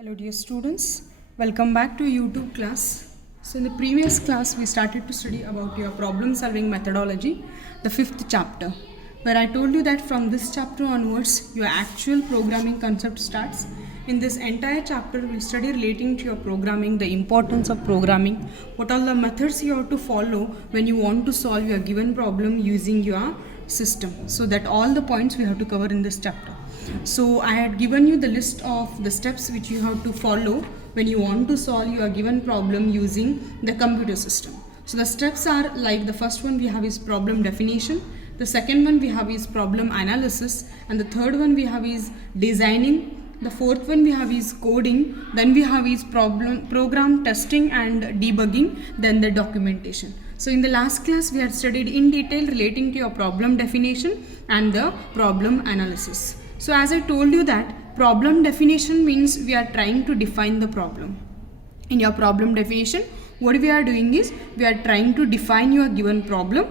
Hello dear students, welcome back to YouTube class. So in the previous class we started to study about your problem solving methodology, the 5th chapter, where I told you that from this chapter onwards your actual programming concept starts. In this entire chapter we'll study relating to your programming, the importance of programming, what are the methods you have to follow when you want to solve your given problem using your system. So that all the points we have to cover in this chapter. So I had given you the list of the steps which you have to follow when you want to solve your given problem using the computer system. So the steps are like, the first one we have is problem definition, the second one we have is problem analysis, and the third one we have is designing, the fourth one we have is coding, then we have is program testing and debugging, then the documentation. So in the last class we had studied in detail relating to your problem definition and the problem analysis. So as I told you that problem definition means we are trying to define the problem. In your problem definition, what we are doing is we are trying to define your given problem.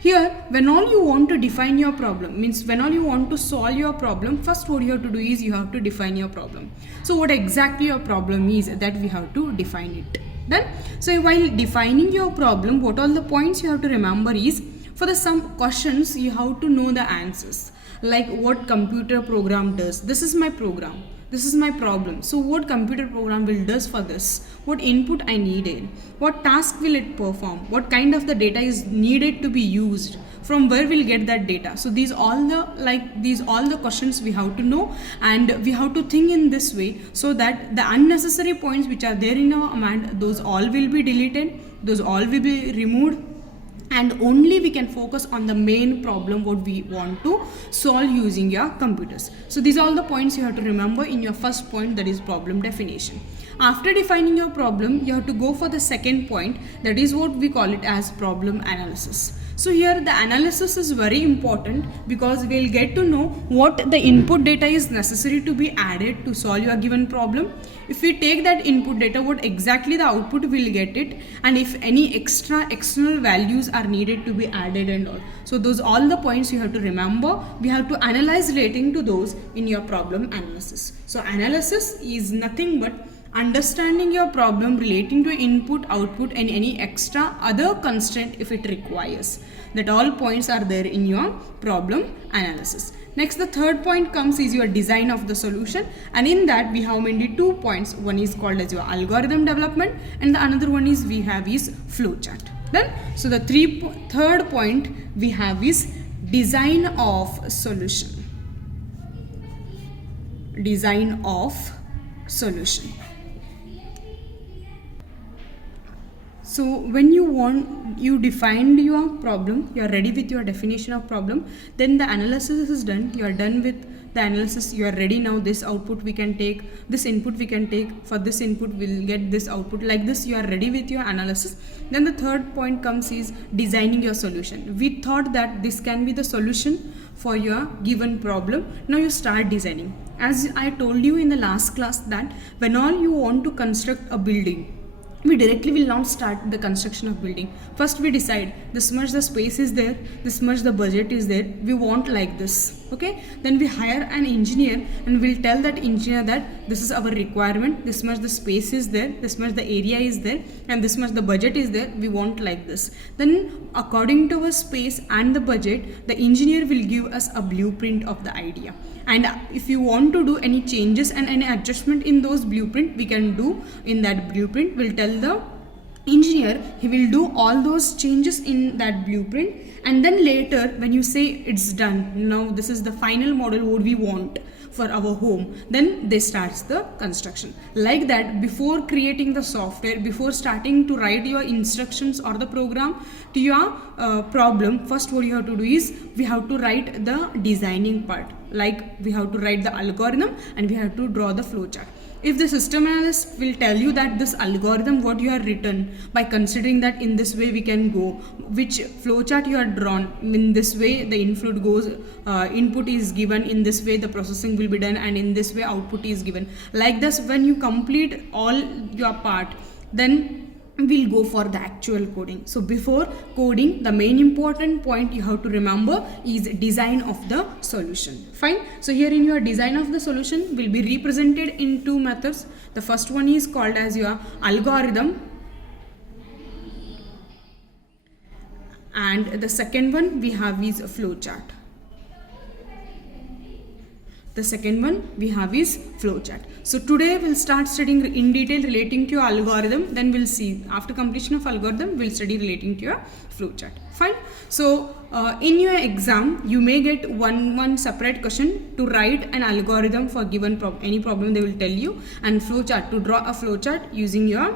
Here, when all you want to define your problem, means when all you want to solve your problem, first what you have to do is you have to define your problem. So what exactly your problem is, that we have to define it. Done? So while defining your problem, what all the points you have to remember is, for the some questions you have to know the answers. Like what computer program does. This is my program. This is my problem. So what computer program will does for this? What input I needed? What task will it perform? What kind of the data is needed to be used? From where we'll get that data? So these all the questions we have to know, and we have to think in this way so that the unnecessary points which are there in our mind, those all will be deleted, those all will be removed, and only we can focus on the main problem what we want to solve using your computers. So these are all the points you have to remember in your first point, that is problem definition. After defining your problem, you have to go for the second point, that is what we call it as problem analysis. So here the analysis is very important because we'll get to know what the input data is necessary to be added to solve your given problem. If we take that input data, what exactly the output will get it, and if any extra external values are needed to be added and all. So those all the points you have to remember. We have to analyze relating to those in your problem analysis. So analysis is nothing but understanding your problem relating to input, output, and any extra other constraint if it requires. That all points are there in your problem analysis. Next, the third point comes is your design of the solution, and in that we have mainly 2 points. One is called as your algorithm development, and the another one is we have is flowchart. Then, so the third point we have is design of solution. Design of solution. So when you defined your problem, you are ready with your definition of problem, then the analysis is done. You are done with the analysis, you are ready now. This output we can take, this input we can take, for this input we'll get this output. Like this you are ready with your analysis. Then the third point comes is designing your solution. We thought that this can be the solution for your given problem. Now you start designing. As I told you in the last class that when all you want to construct a building, we directly will not start the construction of building. First we decide this much the space is there, this much the budget is there, we want like this. Okay, then we hire an engineer and we'll tell that engineer that this is our requirement, this much the space is there, this much the area is there, and this much the budget is there, we want like this. Then according to our space and the budget, the engineer will give us a blueprint of the idea. And if you want to do any changes and any adjustment in those blueprint, we can do in that blueprint. We'll tell the engineer, he will do all those changes in that blueprint, and then later when you say it's done, now this is the final model what we want for our home, then they starts the construction. Like that, before creating the software, before starting to write your instructions or the program to your problem, first what you have to do is we have to write the designing part. Like we have to write the algorithm and we have to draw the flowchart. If the system analyst will tell you that this algorithm what you have written, by considering that in this way we can go, which flowchart you have drawn, in this way the input goes, input is given, in this way the processing will be done, and in this way output is given. Like this, when you complete all your part, then we'll go for the actual coding. So before coding, the main important point you have to remember is design of the solution. Fine. So here in your design of the solution will be represented in two methods. The first one is called as your algorithm, and the second one we have is a flowchart. The second one we have is flowchart. So today we'll start studying in detail relating to your algorithm. Then we'll see after completion of algorithm we'll study relating to your flowchart. Fine. So in your exam you may get one separate question to write an algorithm for given any problem they will tell you, and flowchart to draw a flowchart using your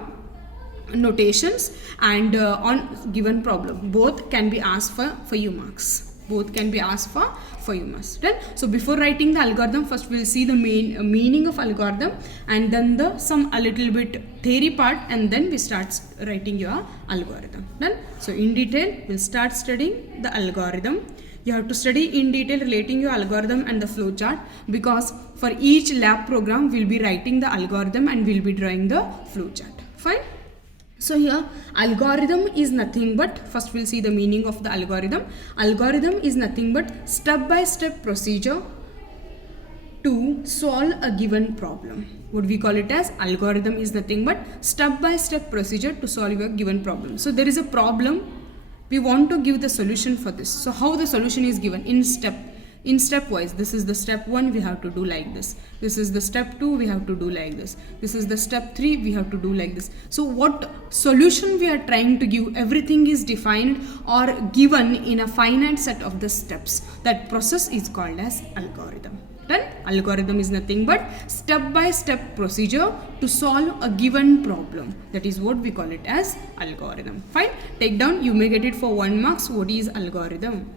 notations and on given problem. Both can be asked for you marks. Both can be asked for you marks. Right? So before writing the algorithm, first we'll see the main meaning of algorithm, and then the some a little bit theory part, and then we start writing your algorithm. Done. So in detail we'll start studying the algorithm. You have to study in detail relating your algorithm and the flowchart, because for each lab program we'll be writing the algorithm and we'll be drawing the flowchart. Fine. So here algorithm is nothing but, first we'll see the meaning of the algorithm. Algorithm is nothing but step-by-step procedure to solve a given problem. What we call it as algorithm is nothing but step-by-step procedure to solve a given problem. So there is a problem, we want to give the solution for this. So how the solution is given in stepwise. This is the step 1, we have to do like this. This is the step 2, we have to do like this. This is the step 3, we have to do like this. So what solution we are trying to give, everything is defined or given in a finite set of the steps. That process is called as algorithm. Done? Algorithm is nothing but step-by-step procedure to solve a given problem. That is what we call it as algorithm. Fine. Take down, you may get it for 1 marks. What is algorithm?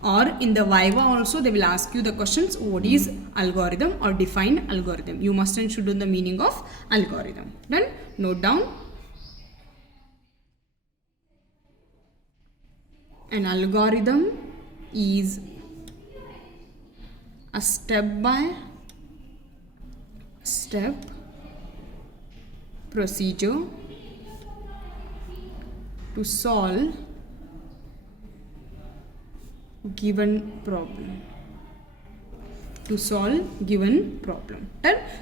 Or in the Viva also they will ask you the questions, what is algorithm or define algorithm. You must and should know the meaning of algorithm. Done? Note down. An algorithm is a step-by-step procedure to solve given problem.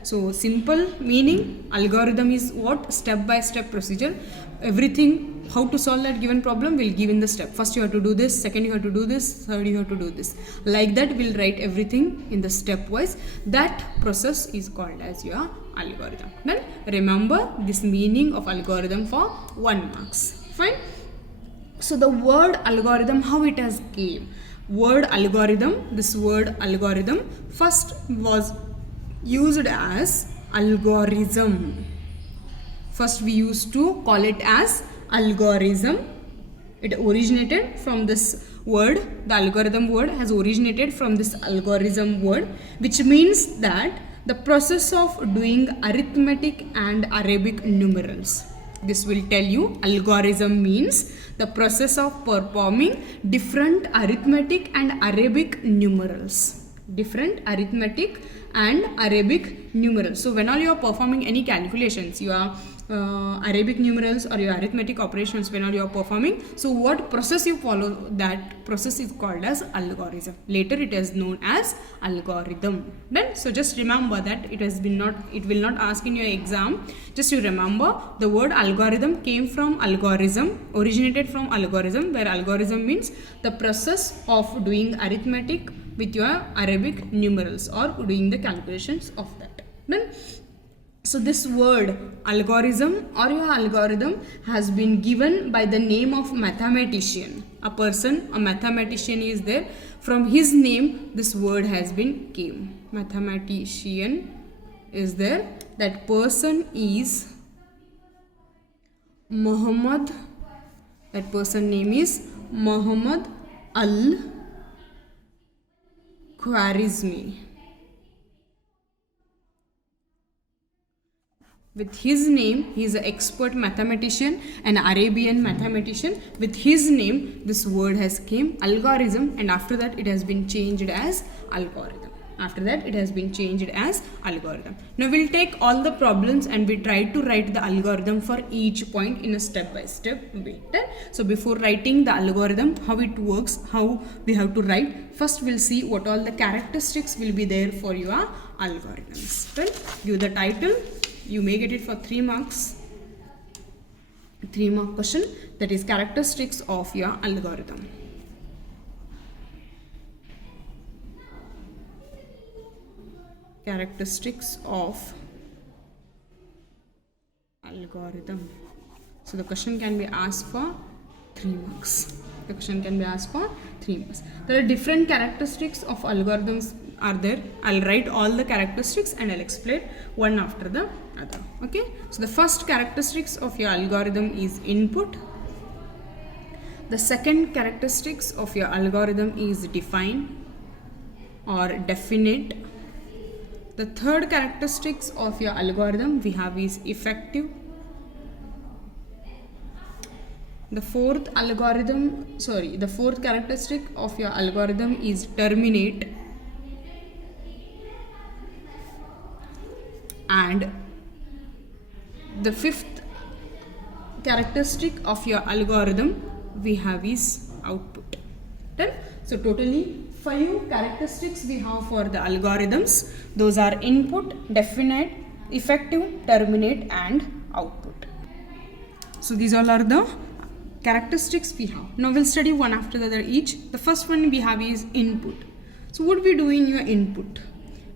So simple meaning, algorithm is what? Step-by-step procedure. Everything how to solve that given problem will give in the step. First you have to do this, second you have to do this, third you have to do this. Like that we'll write everything in the stepwise. That process is called as your algorithm. Then remember this meaning of algorithm for 1 marks. Fine. So the word algorithm, how it has came. Word algorithm, this word algorithm first was used as algorithm. First we used to call it as algorithm. It originated from this word. The algorithm word has originated from this algorithm word, which means that the process of doing arithmetic and Arabic numerals. This will tell you algorithm means the process of performing different arithmetic and Arabic numerals. Different arithmetic and Arabic numerals. So when all you are performing any calculations, you are Arabic numerals or your arithmetic operations, when all you are performing, so what process you follow, that process is called as algorithm. Later it is known as algorithm. Then so just remember that it will not ask in your exam. Just you remember the word algorithm came from algorithm, originated from algorithm, where algorithm means the process of doing arithmetic with your Arabic numerals or doing the calculations of that. Then so this word algorithm or your algorithm has been given by the name of mathematician. A mathematician is there. From his name this word has been came. Mathematician is there. That person is Muhammad. That person name is Muhammad al-Khwarizmi. With his name, he is an expert mathematician, an Arabian mathematician. With his name, this word has came algorithm, and after that it has been changed as algorithm. After that, it has been changed as algorithm. Now we'll take all the problems and we try to write the algorithm for each point in a step-by-step way. So before writing the algorithm, how it works, how we have to write, first we'll see what all the characteristics will be there for your algorithms. Well, give the title, you may get it for 3 marks. 3-mark question, that is characteristics of your algorithm. Characteristics of algorithm. So the question can be asked for 3 marks. The question can be asked for 3 marks. There are different characteristics of algorithms are there. I'll write all the characteristics and I'll explain one after the other. Okay. So the first characteristics of your algorithm is input. The second characteristics of your algorithm is define or definite. The third characteristics of your algorithm we have is effective. The fourth characteristic of your algorithm is terminate. And the fifth characteristic of your algorithm we have is output. Done? So totally 5 characteristics we have for the algorithms. Those are input, definite, effective, terminate and output. So these all are the characteristics we have. Now we'll study one after the other each. The first one we have is input. So what we do in your input?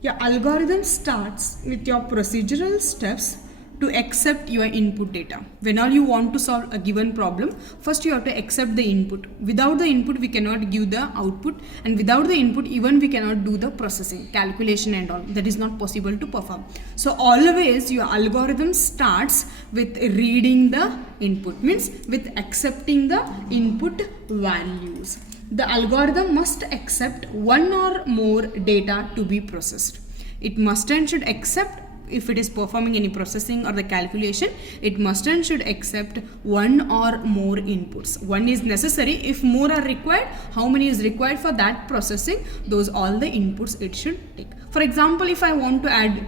Your algorithm starts with your procedural steps to accept your input data. Whenever you want to solve a given problem, first you have to accept the input. Without the input, we cannot give the output, and without the input, even we cannot do the processing, calculation and all. That is not possible to perform. So always your algorithm starts with reading the input, means with accepting the input values. The algorithm must accept one or more data to be processed. It must and should accept, if it is performing any processing or the calculation, it must and should accept one or more inputs. One is necessary. If more are required, how many is required for that processing, those all the inputs it should take. For example, if I want to add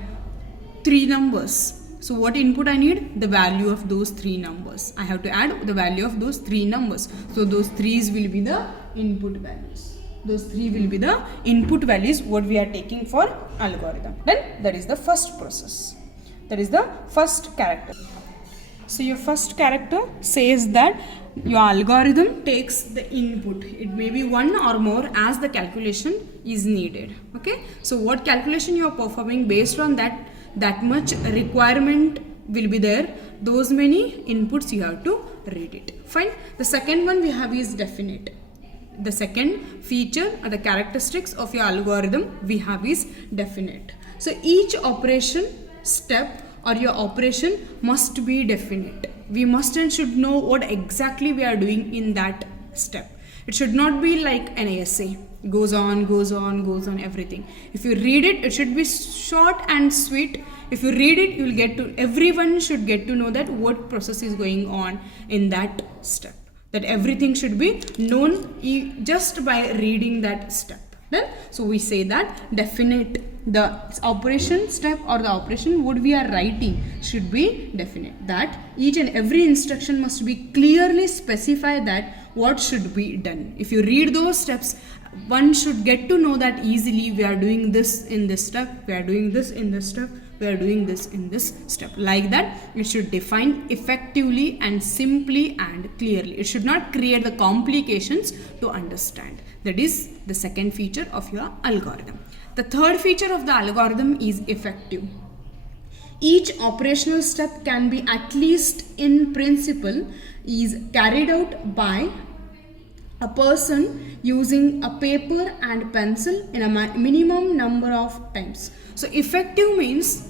3 numbers, so what input I need? The value of those 3 numbers. I have to add the value of those 3 numbers. So those 3's will be the input values. Those 3 will be the input values what we are taking for algorithm. Then that is the first process. That is the first character. So your first character says that your algorithm takes the input. It may be one or more as the calculation is needed. Okay. So what calculation you are performing, based on that much requirement will be there. Those many inputs you have to read it. Fine. The second one we have is definite. The second feature or the characteristics of your algorithm we have is definite. So each operation step or your operation must be definite. We must and should know what exactly we are doing in that step. It should not be like an essay. Goes on, everything. If you read it, it should be short and sweet. If you read it, you will get to, everyone should get to know that what process is going on in that step. That everything should be known just by reading that step. Then, so we say that definite, the operation step or the operation what we are writing should be definite. That each and every instruction must be clearly specify that what should be done. If you read those steps, one should get to know that easily we are doing this in this step, we are doing this in this step, we are doing this in this step. Like that, it should define effectively and simply and clearly. It should not create the complications to understand. That is the second feature of your algorithm. The third feature of the algorithm is effective. Each operational step can be, at least in principle, is carried out by a person using a paper and pencil in a minimum number of times. So effective means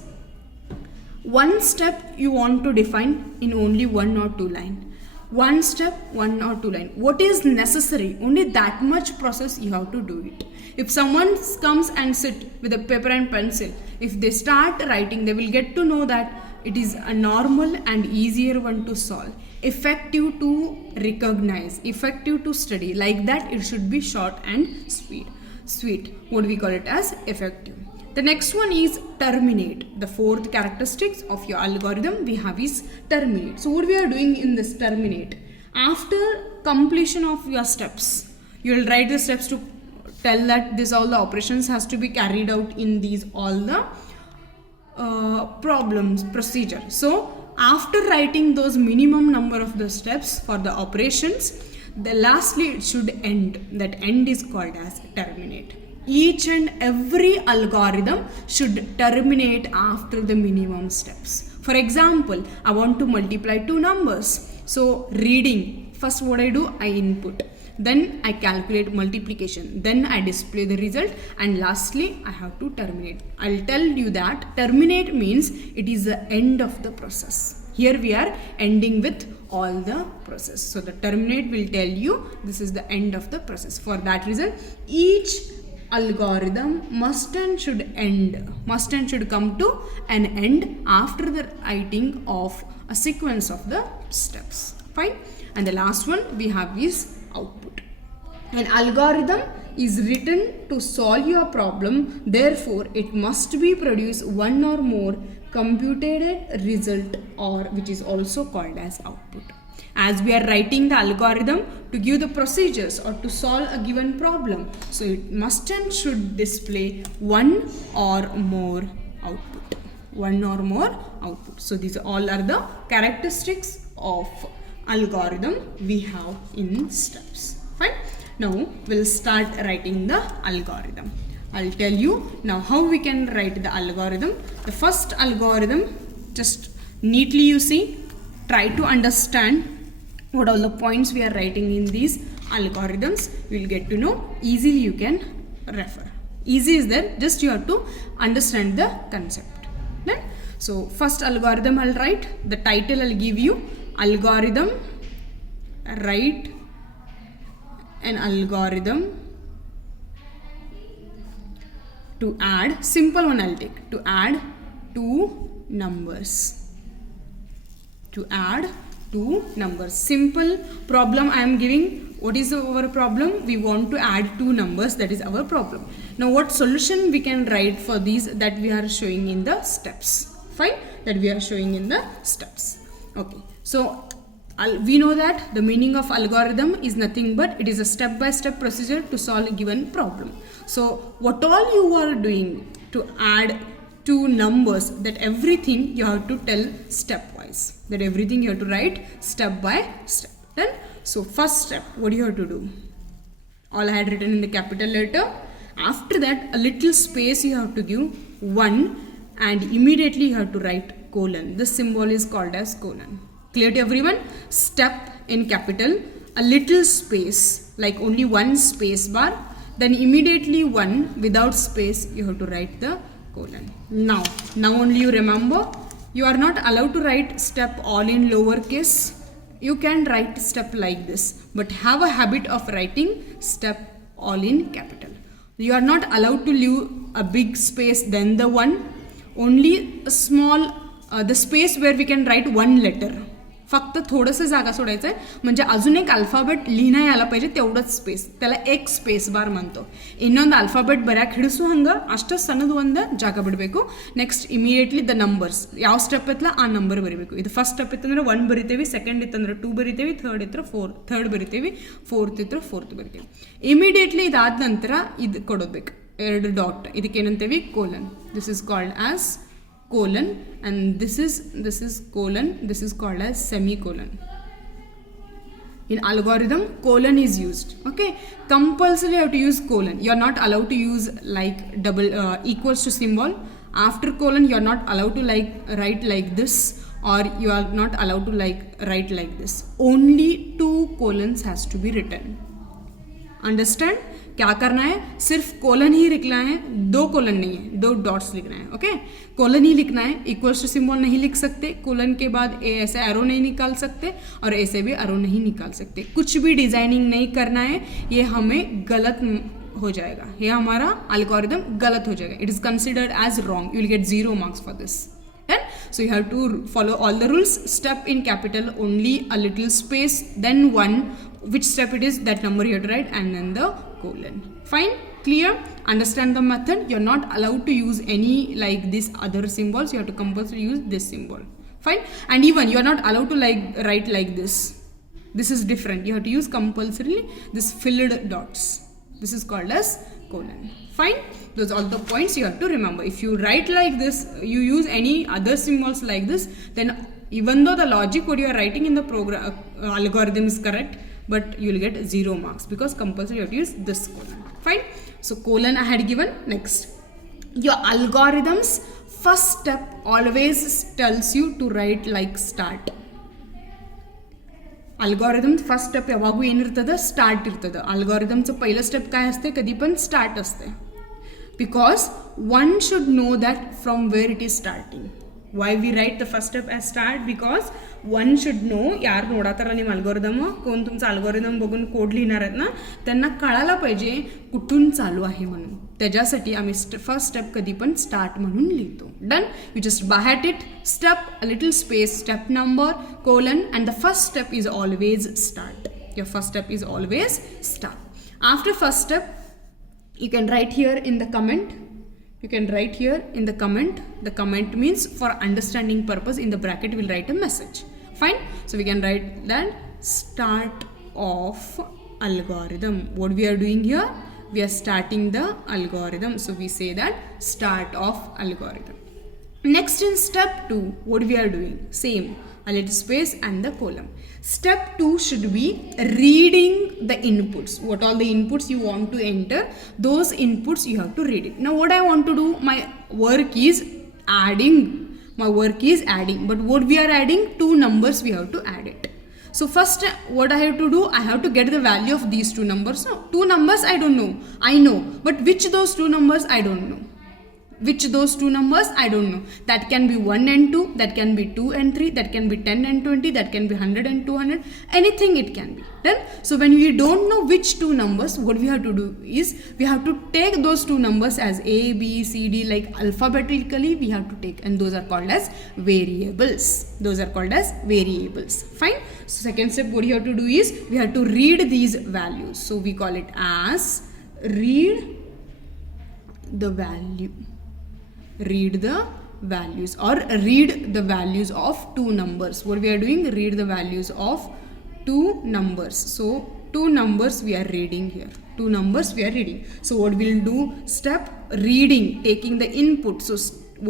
one step you want to define in only 1 or 2 lines. One step, 1 or 2 lines. What is necessary? Only that much process you have to do it. If someone comes and sit with a paper and pencil, if they start writing, they will get to know that it is a normal and easier one to solve. Effective to recognize, effective to study. Like that, it should be short and sweet. sweet. What we call it as effective. The next one is terminate. The fourth characteristics of your algorithm we have is terminate. So what we are doing in this terminate, after completion of your steps, you will write the steps to tell that this all the operations has to be carried out in these all the problems procedure. So after writing those minimum number of the steps for the operations, the lastly it should end. That end is called as terminate. Each and every algorithm should terminate after the minimum steps. For example, I want to multiply two numbers. So reading, first what I do, I input. Then I calculate multiplication. Then I display the result. And lastly, I have to terminate. I'll tell you that terminate means it is the end of the process. Here we are ending with all the process. So the terminate will tell you this is the end of the process. For that reason, each algorithm must and should come to an end after the writing of a sequence of the steps. Fine. And the last one we have is output. An algorithm is written to solve your problem, therefore it must be produce one or more computed result, or which is also called as output. As we are writing the algorithm to give the procedures or to solve a given problem, so it must and should display one or more output. So these all are the characteristics of algorithm we have in steps. Fine. Now we'll start writing the algorithm. I'll tell you now how we can write the algorithm. The first algorithm, just neatly you see, try to understand what all the points we are writing in these algorithms. You will get to know easily. You can refer. Easy is there, just you have to understand the concept. Then, so first algorithm I'll write. The title I'll give you algorithm. Write an algorithm to add, simple one I'll take, to add two numbers. Simple problem I am giving. What is our problem? We want to add two numbers. That is our problem. Now what solution we can write for these, that we are showing in the steps. Fine. That we are showing in the steps. Okay. So we know that the meaning of algorithm is nothing but it is a step-by-step procedure to solve a given problem. So what all you are doing to add two numbers, that everything you have to tell stepwise. That everything you have to write step by step. Then, so first step, what do you have to do? All I had written in the capital letter. After that, a little space you have to give 1, and immediately you have to write colon. This symbol is called as colon. Clear to everyone? Step in capital, a little space, like only one space bar, then immediately 1 without space you have to write the colon. Now only you remember, you are not allowed to write step all in lowercase. You can write step like this, but have a habit of writing step all in capital. You are not allowed to leave a big space then the 1, only a small the space where we can write one letter. फक्त थोडंसं जागा सोडायचं आहे, म्हणजे अजून एक alphabet लिहिणं यायला पाहिजे तेवढंच स्पेस, त्याला एक स्पेस बार म्हणतो. ಇನ್ನೊಂದು ಆಲ್ಫಾಬೆಟ್ ಬರೆಯಕ್ಕೆ ಹಿಡಿಸು ಹಂಗೆ ಅಷ್ಟು ಸಣ್ಣದು ಒಂದು ಜಾಗ ಬಿಡಬೇಕು. ನೆಕ್ಸ್ಟ್ ಇಮಿಡಿಯೇಟ್ಲಿ ದ ನಂಬರ್ಸ್ ಯಾವ ಸ್ಟೆಪ್ ಇತ್ತಲ್ಲ ಆ ನಂಬರ್ ಬರೀಬೇಕು. ಇದು ಫಸ್ಟ್ ಸ್ಟೆಪ್ ಇತ್ತಂದ್ರೆ 1 ಬರಿತೇವೆ, ಸೆಕೆಂಡ್ ಇತ್ತಂದ್ರೆ 2 ಬರಿತೇವೆ, ಥರ್ಡ್ ಇದ್ರೆ 4 ಥರ್ಡ್ ಬರಿತೇವೆ, ಫೋರ್ತ್ ಇದ್ರೆ 4th ಬರಿತೇವೆ. ಇಮಿಡಿಯೇಟ್ಲಿ ಇದಾದ ನಂತರ ಇದು ಕೊಡೋಬೇಕು, 2 ಡಾಟ್, ಇದಕ್ಕೆ ಏನಂತೇವೆ colon. This is called as colon, and this is colon, this is called as semicolon. In algorithm, colon is used. Okay, compulsory you have to use colon. You are not allowed to use like double equals to symbol. After colon you are not allowed to like write like this, or you are not allowed to like write like this. Only 2 colons has to be written. Understand? क्या करना है, सिर्फ colon ही लिखना है, 2 colon नहीं है, 2 dots लिखना है. ओके, कोलन ही लिखना है, इक्वल्स टू सिंबल नहीं लिख सकते, कोलन के बाद ऐसे एरो नहीं निकाल सकते और ऐसे भी एरो नहीं निकाल सकते. कुछ भी डिजाइनिंग नहीं करना है, ये हमें गलत हो जाएगा, ये हमारा एल्गोरिथम गलत हो जाएगा. It is considered as wrong. You will get 0 marks for this. And so you have to follow all the rules. Step in capital, only a little space, then 1, which step it is, that number you have to write, and then the colon. Fine. Clear? Understand the method. You're not allowed to use any like this other symbols. You have to compulsory use this symbol. Fine? And even you're not allowed to like write like this. This is different. You have to use compulsorily this filled dots. This is called as colon. Fine? Those are all the points you have to remember. If you write like this, you use any other symbols like this, then even though the logic what you are writing in the program algorithm is correct, but you will get 0 marks because compulsory you have to use this colon. Fine? So colon I had given. Next, your algorithm's first step always tells you to write like start. Algorithm first step ಯಾವಾಗೂ ಏನಿರ್ತದೆ start ಇರ್ತದೆ. Algorithms ಪೈಲ step काय असते कधी पण start असते. Because one should know that from where it is starting. Why we write the first step as start? Because one should know, यार नोडातारा ನಿಮ್ಮ अल्गोरिदम कोण तुमचा अल्गोरिदम बघून कोड लिहिणार आहेत ना त्यांना कळायला पाहिजे कुठून चालू आहे म्हणून. त्याच्यासाठी आम्ही फर्स्ट स्टेप कधी पण स्टार्ट म्हणून लिहितो. डन. यू जस्ट बाहेट it step a little space step number colon and the first step is always start. Your first step is always start. After first step you can write here in the comment. You can write here in the comment. The comment means for understanding purpose. In the bracket we'll write a message. Fine. So we can write that start of algorithm. What we are doing here, we are starting the algorithm. So we say that start of algorithm. Next in step 2, what we are doing, same, a little space and the column. Step 2 should be reading the inputs. What all the inputs you want to enter, those inputs you have to read it. Now what I want to do, my work is adding. My work is adding. But what we are adding, 2 numbers we have to add it. So first what I have to do, I have to get the value of these 2 numbers. No, 2 numbers I don't know. I know. But which those 2 numbers I don't know. Which those 2 numbers I don't know. That can be 1 and 2, that can be 2 and 3, that can be 10 and 20, that can be 100 and 200, anything it can be. Then so when we don't know which 2 numbers, what we have to do is we have to take those 2 numbers as A, B, C, D, like alphabetically we have to take, and those are called as variables. Those are called as variables. Fine. So second step what you have to do is we have to read these values. So we call it as read the value. Read the values or read the values of 2 numbers. What we are doing, read the values of 2 numbers. So 2 numbers we are reading here. 2 numbers we are reading. So what we'll do, step reading, taking the input. So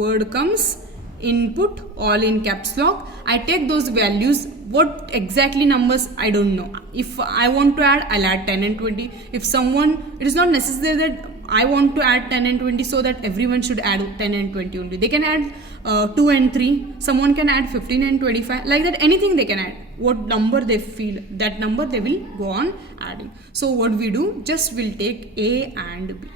word comes input, all in caps lock. I take those values. What exactly numbers I don't know. If I want to add, I'll add 10 and 20. If someone, it is not necessary that I want to add 10 and 20 so that everyone should add 10 and 20 only. They can add 2 and 3. Someone can add 15 and 25. Like that, anything they can add. What number they feel, that number they will go on adding. So what we do, just we'll take A and B.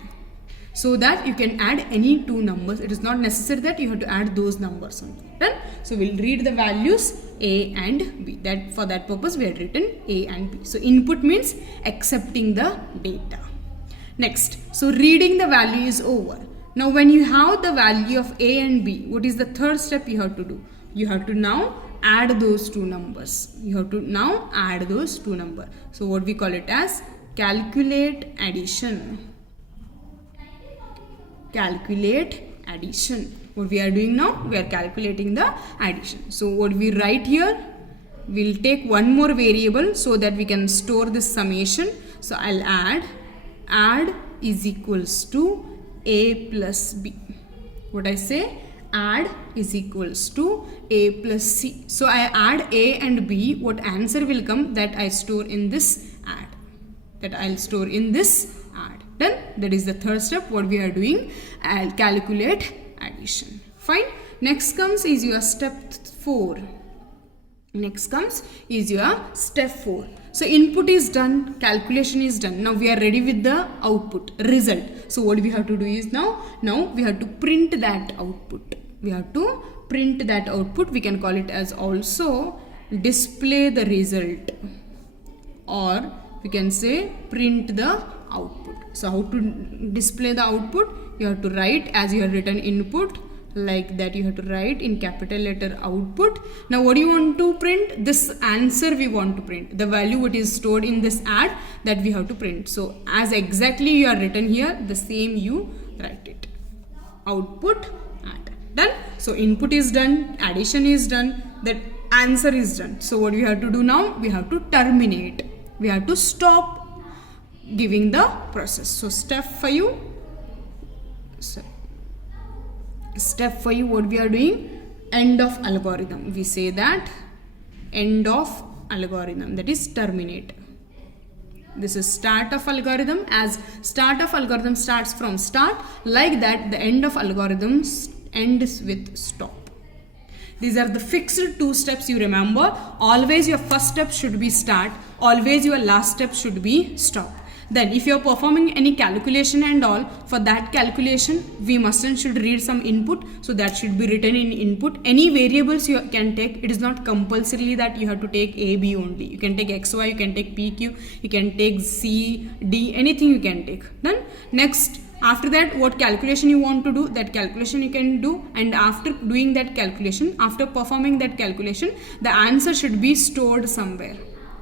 So that you can add any 2 numbers. It is not necessary that you have to add those numbers only. Done? So we'll read the values A and B. That for that purpose we had written A and B. So input means accepting the data. Next, so reading the value is over. Now when you have the value of A and B, what is the third step you have to do? You have to now add those 2 numbers. You have to now add those 2 numbers. So what we call it as calculate addition. Calculate addition. What we are doing now, we are calculating the addition. So what we write here, we'll take one more variable so that we can store this summation. So I'll add is equals to A plus B. What I say? Add is equals to A plus C. So I add A and B. What answer will come, that I store in this add. That I'll store in this add. Done? That is the third step. What we are doing? I'll calculate addition. Fine. Next comes is your step 4. Next comes is your step 4. So input is done, calculation is done. Now we are ready with the output, result. So what we have to do is now we have to print that output. We have to print that output. We can call it as also display the result, or we can say print the output. So how to display the output? You have to write as you have written input like that. You have to write in capital letter output. Now what do you want to print? This answer we want to print. The value what is stored in this add, that we have to print. So as exactly you are written here, the same you write it. Output add. Done. So input is done, addition is done, that answer is done. So what we have to do now? We have to terminate. We have to stop giving the process. So step 5. Step 5, what we are doing? End of algorithm. We say that end of algorithm, that is terminate. This is start of algorithm. As start of algorithm starts from start, like that the end of algorithm ends with stop. These are the fixed 2 steps you remember. Always your first step should be start. Always your last step should be stop. Then if you are performing any calculation and all, for that calculation we should read some input, so that should be written in input. Any variables you can take. It is not compulsorily that you have to take A, B only. You can take X, Y, you can take P, Q, you can take C, D, anything you can take. Then next, after that, what calculation you want to do, that calculation you can do, and after doing that calculation, after performing that calculation, the answer should be stored somewhere.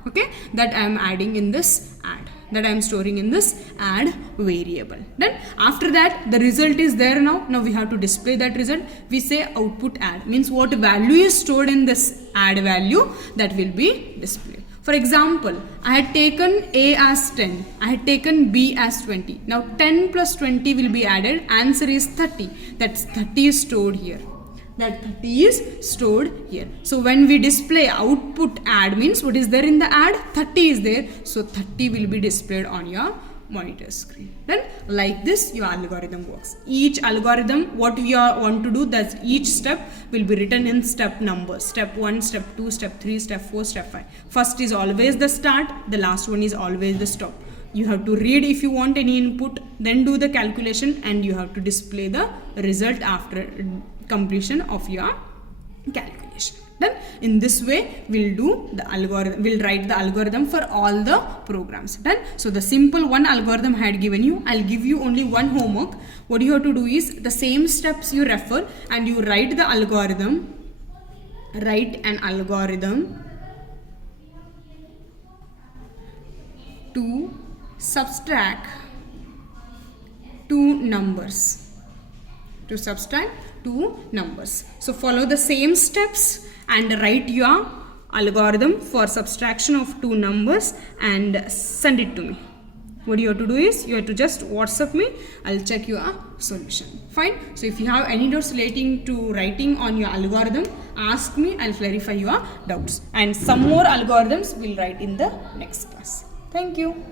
Okay, that I am adding in this add, that I am storing in this add variable. Then after that, the result is there now. Now we have to display that result. We say output add, means what value is stored in this add value, that will be displayed. For example, I had taken A as 10, I had taken B as 20. Now 10 plus 20 will be added, answer is 30. That's 30 is stored here. That 30 is stored here. So when we display output add, means what is there in the add? 30 is there. So 30 will be displayed on your monitor screen. Then like this your algorithm works. Each algorithm what we want to do, that each step will be written in step numbers. Step 1, step 2, step 3, step 4, step 5. First is always the start, the last one is always the stop. You have to read if you want any input, then do the calculation, and you have to display the result after completion of your calculation. Then in this way we'll do the algorithm, we'll write the algorithm for all the programs. Done. So the simple one algorithm I had given you. I'll give you only one homework. What you have to do is the same steps you refer and you write the algorithm. Write an algorithm to subtract 2 numbers. To subtract 2 numbers. So follow the same steps and write your algorithm for subtraction of 2 numbers and send it to me. What you have to do is you have to just WhatsApp me. I'll check your solution. Fine. So if you have any doubts relating to writing on your algorithm, ask me. I'll clarify your doubts. And some more algorithms we'll write in the next class. Thank you.